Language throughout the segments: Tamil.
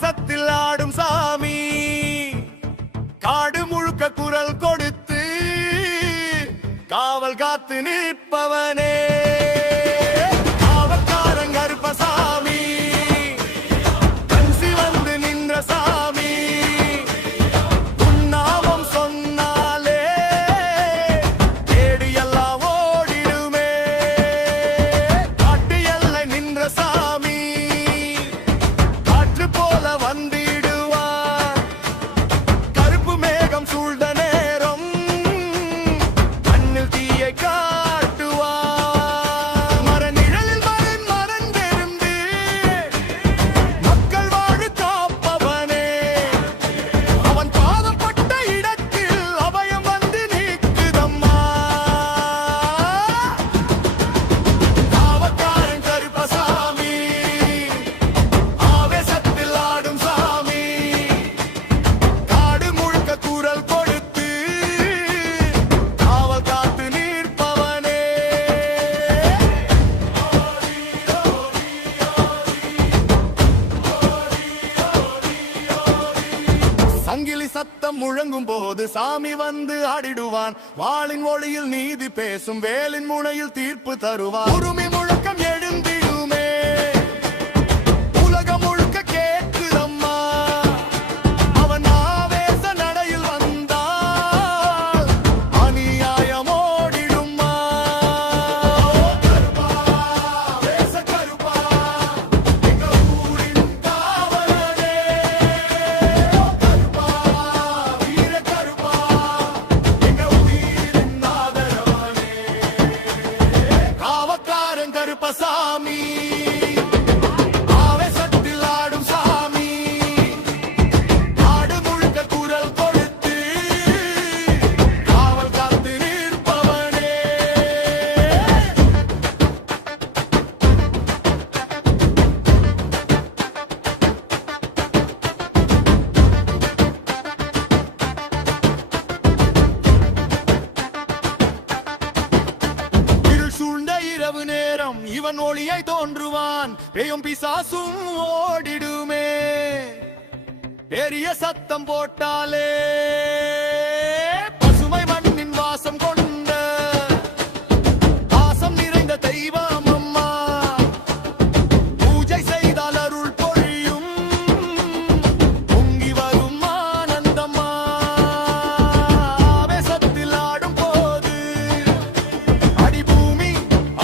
ஆவேசத்தில் ஆடும் சாமி காடு முழுக்க குரல் கொடுத்து காவல் காத்து நிற்பவனே காவக்காரன் கருப்பசாமி கன்சி வந்து நின்ற சாமி உன்னாமம் சொன்னாலே தேடி எல்லாம் ஓடிடுமே காட்டு எல்லை நின்ற சாமி காற்று போல வந்திடுவான் கருப்பு மேகம் சூழ்ந்த நேரம் கண்ணில் தீயை காட்டுவான் மர நிழலில் மறந்திருந்து மக்கள் வாழ காப்பவனே அவன் பாதப்பட்ட இடத்தில் அபயம் வந்து நிற்குதம்மா காவக்காரன் கருப்பசாமி ஆவேசத்தில் ஆடும் சாமி காடு முழுக்க குரல் கொடுத்து காவல் காத்து நிற்பவனே சங்கிலி சத்தம் முழங்கும் போது சாமி வந்து ஆடிடுவான் வாளின் ஒளியில் நீதி பேசும் வேலின் முனையில் தீர்ப்பு தருவான் உருமி முழக்கம் எழுந்திடுமே உலகம் முழுக்க கேட்குதம்மா அவன் ஆவேச நடையில் வந்தால் அநியாயம் ஓடிடுமா கருப்பா வேச கருப்பா எங்க ஊரின் காவலனே கருப்பா வீர கருப்பா எங்க உயிரின் ஆதரவனே காவக்காரன் கருப்பசாமி ஆவேசத்தில் ஆடும் சாமி காடு முழுக்க குரல் கொடுத்து காவல் காத்து நிற்பவனே இருள் சூழ்ந்த இரவு நேரம் இவன் ஒளியை தோன்றுவான் பேயும் பிசாசும் ஓடிடுமே பெரிய சத்தம் போட்டாலே பசுமை மண்ணின் வாசம் கொண்ட வாசம் நிறைந்த தெய்வம் அம்மா பூஜை செய்தால் அருள் பொழியும் பொங்கி வரும் ஆனந்தம்மா ஆவேசத்தில் ஆடும் போது அடிபூமி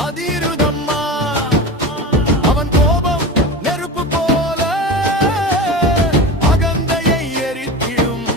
அதிருதம்மா அவன் கோபம் நெருப்பு போல அகந்தையை எரித்திடும்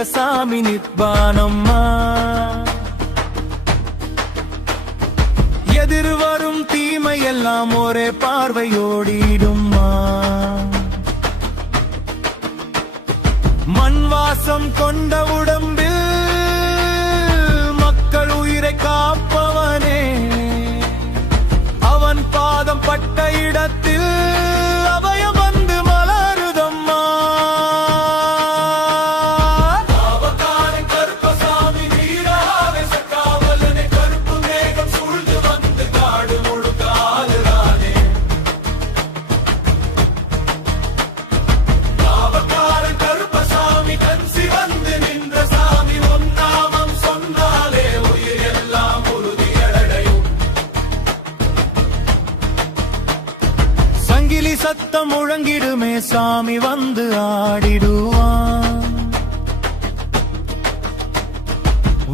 எங்க சாமி நிற்பானம்மா. எதிர் வரும் தீமை எல்லாம் ஒரே பார்வையோடிடும்மா. மண் வாசம் கொண்ட உடம்பில் மக்கள் உயிரை காப்பவனே, அவன் பாதம் பட்ட இடத்தில் அபயம் வந்து மலருதம்மா. காவக்காரன் கருப்பசாமி வீராவேச காவலனே, கருப்பு மேகம் சூழ்ந்து வந்து காடு முழுக்க ஆளுறானே. காவக்காரன் கருப்பசாமி கன்சி வந்து நின்ற சாமி, ஒன்னாமம் சொன்னாலே உயிர் எல்லாம் உறுதியடையும். சங்கிலி சத்தம் முழங்கிடுமே சாமி வந்து ஆடிடுவான்.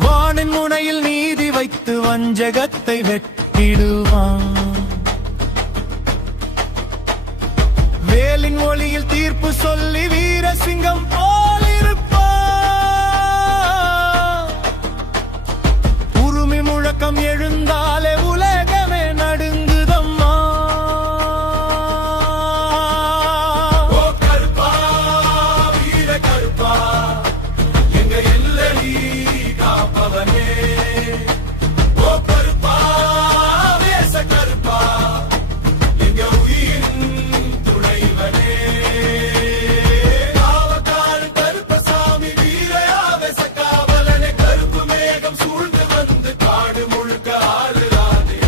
வானின் முனையில் நீதி வைத்து வஞ்சகத்தை வெட்டிடுவான். வேலின் ஒளியில் தீர்ப்பு சொல்லி வீரசிங்கம் போலிருப்பான். உருமி முழக்கம் எழுந்தாலே உலகமே நடுங்குதம்மா. ஓ கருப்பா, வீர கருப்பா, எங்க எல்லை காப்பவனே. ஓ கருப்பா, வேச கருப்பா, எங்க உயிரின் துணைவனே. காவக்காரன் கருப்பசாமி வீராவேச காவலனே, கருப்பு மேகம் சூழ்ந்து வந்து காடு முழுக்க ஆளுறானே.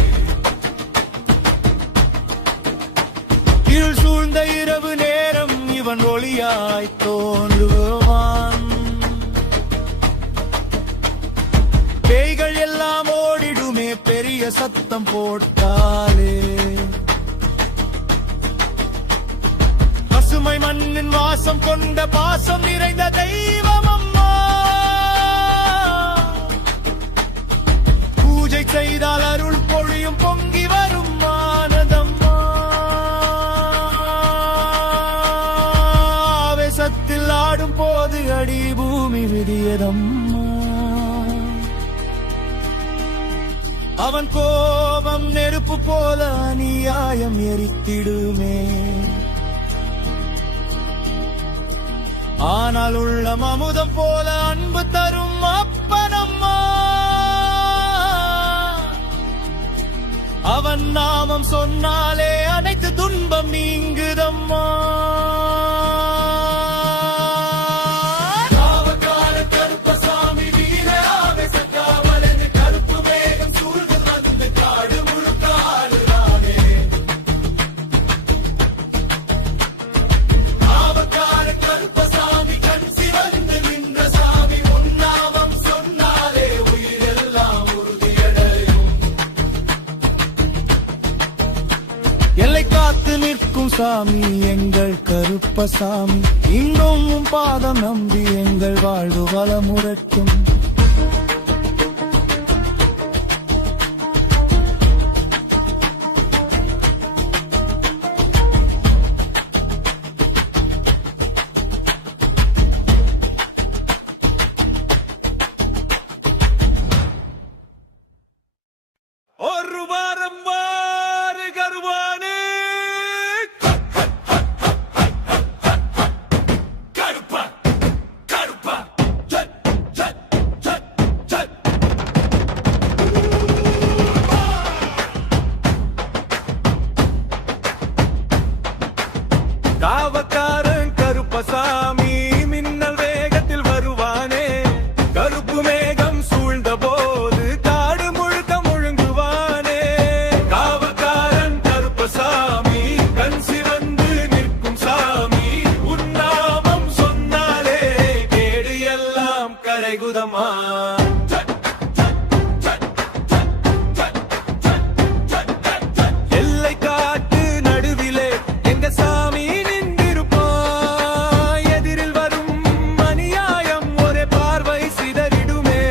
இருள் சூழ்ந்த இரவு நேரம் இவன் ஒளியாய் தோன்றுவான். பேய்கள் எல்லாம் ஓடிடுமே பெரிய சத்தம் போட்டாலே. பசுமை மண்ணின் வாசம் கொண்ட பாசம் நிறைந்த தெய்வம் அம்மா. பூஜை செய்தால் அருள் பொழியும் பொங்கி வரும் மானதம்மா. ஆவேசத்தில் ஆடும் போது அடி பூமி விதியதம்மா. அவன் கோபம் நெருப்பு போல அநியாயம் எரித்திடுமே. ஆனால் உள்ளம் அமுதம் போல அன்பு தரும் அப்பனம்மா. அவன் நாமம் சொன்னாலே அனைத்து துன்பம் நீங்குதம்மா. காவக்காரன் கருப்பசாமி வீராவேச காவலனே, கருப்பு மேகம் சூழ்ந்து வந்து காடு முழுக்க ஆளுறானே. காவக்காரன் கருப்பசாமி கன்சி வந்து நின்ற சாமி, உன்னாமம் சொன்னாலே உயிர் எல்லாம் உறுதியடையும். எல்லை காத்து நிற்கும் சாமி எங்கள் கருப்பசாமி, இன்றும் உம் பாதம் நம்பி எங்கள் வாழ்வு வளமுறட்டும். ஒரு வாரம் வாரு கருவானே, கருப்பா கருப்பா ஜட் ஜட் ஜட் ஜட். காவக்காரன் கருப்பசாமி மின்னல் வேகத்தில் வருவானே. கருப்பு மேகம் சூழ்ந்த போது காடு முழுக்க முழுங்குவானே. காவக்காரன் கருப்பசாமி கண் சிவந்து நிற்கும் சாமி, உன்னாமம் சொன்னாலே கேடு எல்லாம் கரைகுதமா. எல்லை காட்டு நடுவிலே எங்க சாமி நின்றிருப்பான். எதிரில் வரும் அநியாயம் ஒரே பார்வை சிதறிடுமே.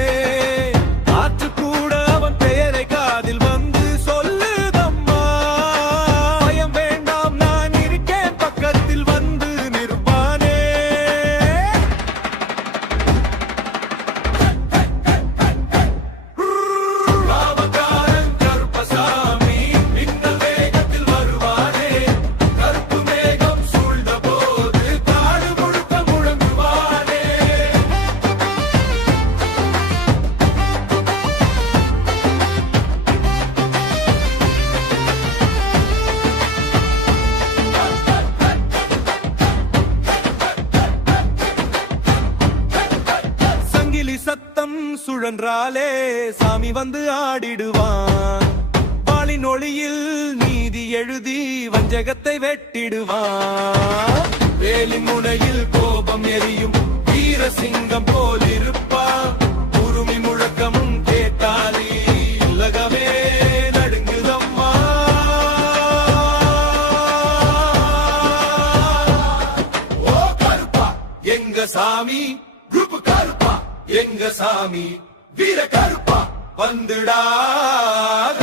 ஆற்று கூட அவன் பெயரை காதில் வந்து சொல்லுதம்மா. பயம் வேண்டாம், நான் இருக்கேன் பக்கத்தில் வந்து நிற்பானே. சுழன்றாலே சாமி வந்து ஆடிடுவான். வாளின் ஒளியில் நீதி எழுதி வஞ்சகத்தை வெட்டிடுவான். வேலின் முனையில் கோபம் எரியும் வீரசிங்கம் போல் இருப்பான். உருமி முழக்கமும் கேட்டாலே உலகமே நடுங்குதம்மா. ஓ கருப்பா எங்க சாமி, குரூப் கருப்பா எங்க சாமி, வீர கருப்பா வந்துடா,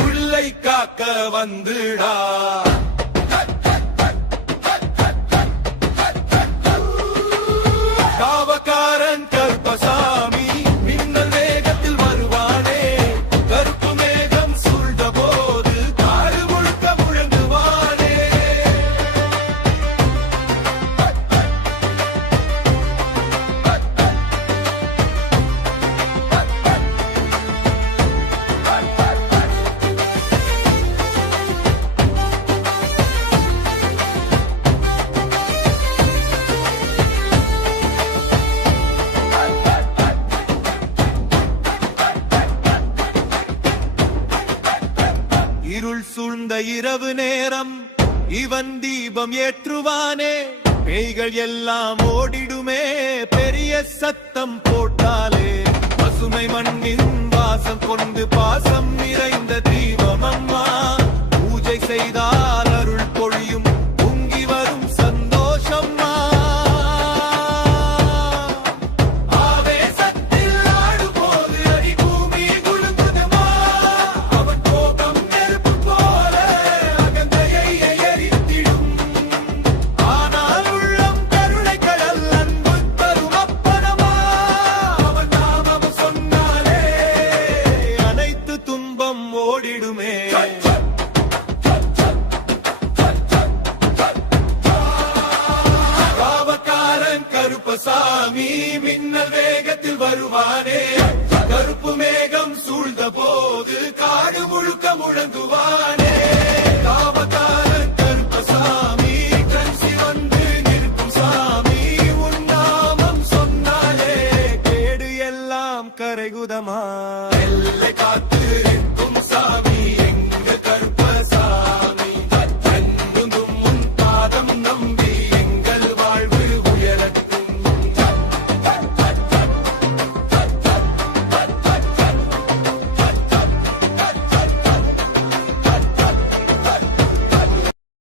உள்ளை காக்க வந்துடா. காவக்காரன் கருப்பசாமி மின்னல் வேகத்தில் வருவானே. கருப்பு மேகம் சூழ்ந்த போது காடு முழுக்க முழங்குவானே. இருள் சூழ்ந்த இரவு நேரம் இவன் தீபம் ஏற்றுவானே. பேய்கள் எல்லாம் ஓடிடுமே பெரிய சத்தம் போட்டாலே. பசுமை மண்ணின் வாசம் கொண்டு பாசம் நிறைந்த தீபம் அம்மா. பூஜை செய்தால் அருள் பொழியும் பொங்கி வரும் சந்தோஷம்மா. ஆவேசத்தில் ஆடும்போது அடி பூமி குலுங்குதுமா. அவன் கோபம் நெருப்பு போல அகந்தையை எரித்திடும். ஆனால் உள்ளம் கருணை கடல் அன்பு தரும் அப்பனமா. அவன் நாமம் சொன்னாலே அனைத்து துன்பம் ஓடிடுமே. காவக்காரன் கருப்பசாமி மின்னல் வேகத்தில் வருவானே. கருப்பு மேகம் சூழ்ந்த போது காடு முழுக்க முழங்குவானே.